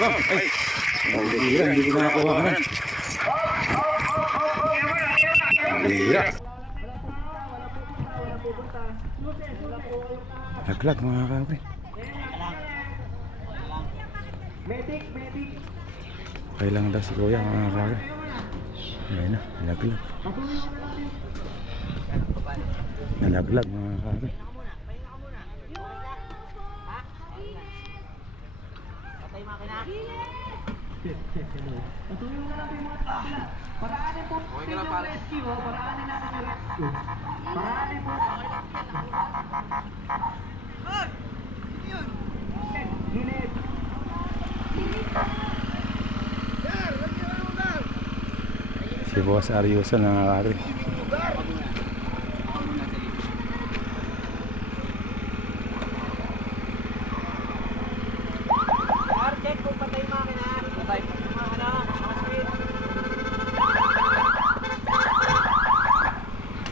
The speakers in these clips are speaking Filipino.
Ay! Hindi ko nakakuha ka na. Bira. Laglag mga kape. Okay lang daw si kuya mga kape. Ayun na, nalaglag. Nalaglag mga kape. Paraanin po yung rescue, paraanin natin yung rescue. Paraanin po. Yun! Gilid! Si Boss Aryoso nakakari. Check kung patay makina. Patay makina.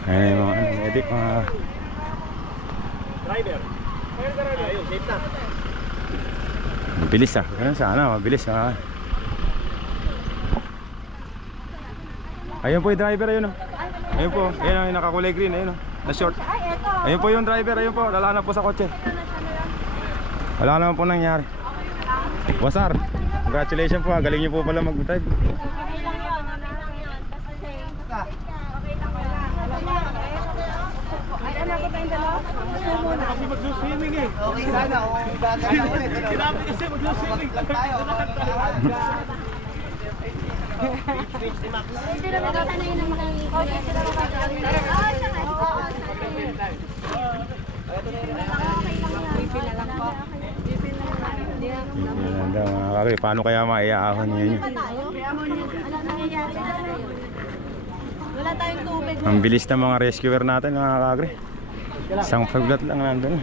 Ayun yung mga medic mga Driver. Ayun, safe na. mabilis ganun sana, mabilis Ayun po yung driver, ayun o. Ayun po, ayun o, yung nakakulay green, ayun o, na short. Ayun po yung driver, ayun po, lala na po sa kotse. Wala naman po nangyari. Wasar, congratulations po, galing niyo po pala mag-drive. Kasi mag-swimming eh. Okay sana, okay. Sinabi kasi mag-swimming. Hindi naman kasanay na makikita. Paano kaya maiaahon niya yun? Wala tayong tubig. Ang bilis ng mga rescuer natin mga kagre. Isang paglat lang nandun.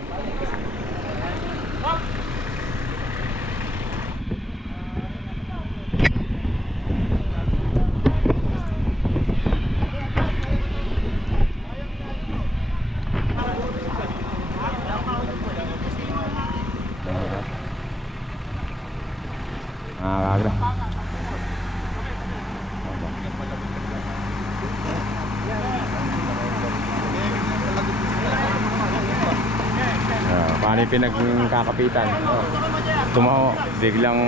Kagre. Paano yung pinagkakapitan? Tumaho, biglang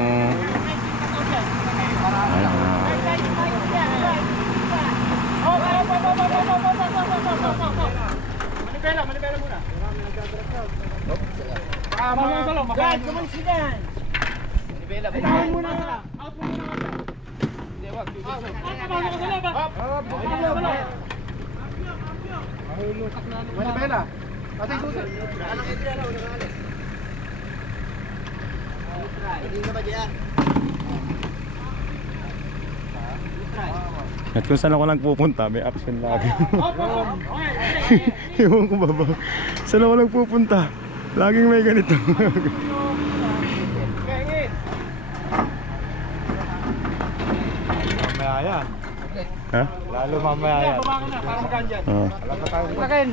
Manipela muna. Guys, kumalis ka dyan. Manipela muna. Out muna. Hindi, wag. Manipela. Ate susi. Anong entry na una kali? Hindi ka ba diyan? at kung saan ako lang pupunta, may action lagi. Ewan ko ba ba? Saan ako lang pupunta, laging may ganito. Mamaya yan. Ha? Lalo mamaya yan. Baba ka na, para magaan dyan. Alam na tayo. Lakin.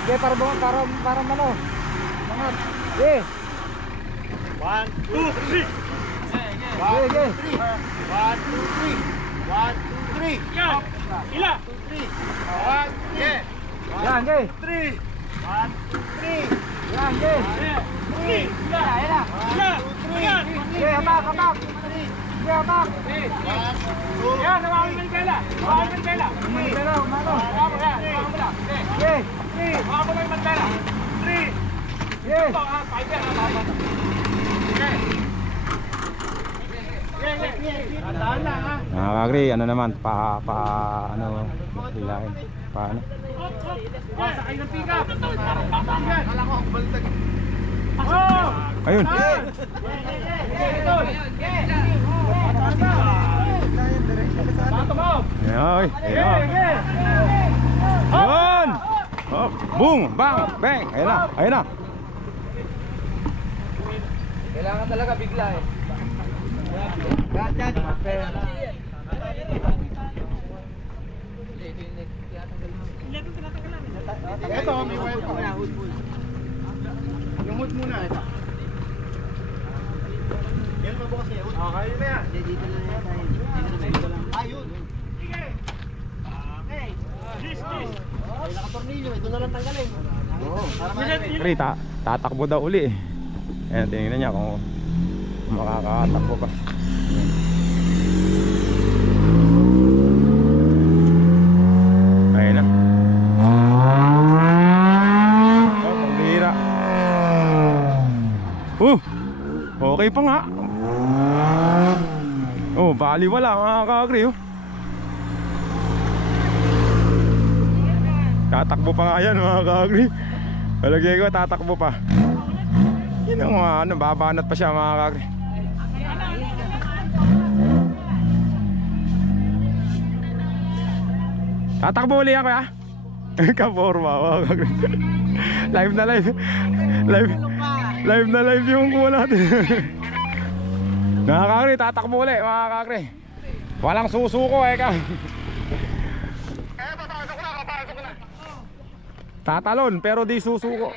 Okay, para ano. Mangat. Okay. 1, 2, 3. Okay. 1, 2, 3. 1, 2, 3. Yan. Ila. 2, 3. 1, yeah. Yan, okay. 3. 1, 2, 3. Yan, okay. 3. Ila. 1, 2, 3. Okay, hamak. Okay, hamak. 1, 2. Yan, hawakan mo yung bela. Umano. Okay. 3. Hawakan mo yung bela. 3. Okay. Ito, 5 yan. Okay. Tandaan lang ha. Nakakagri, ano naman, ano, hilahin, paano? Sakay ng pick-up. Kala ko, baliktad. Ayun! Ayan, ayun! Oh, boom! Bang! Bang! Ayun na! Kailangan talaga bigla eh. Yan. Ito, may wire pa. Yung hood muna. Yan Okay na yan. Dito na yan tayo. Dito lang. Ayun. Sige. Okay. This. Ay, nakatornilyo. Ito na lang tanggalin. Oo. Pre, tatakbo daw uli eh. Ayan, tingnan niya kung makakatakbo pa. Ayun na. Oh, pambihira. Okay pa nga. Oh, baliwala mga ka-agri oh. Tatakbo pa nga yan mga ka-agri. Palagay ko tatakbo pa. Yun ang mga ano, babanat pa siya mga ka-agri. Tatakbo uli yan kuya. Kaporma mga ka-agri. Live na live. Live na live yung kuha natin. Mga ka-agri, tatakbo uli mga ka-agri. Walang susuko eh ka. Tatalon pero di susuko.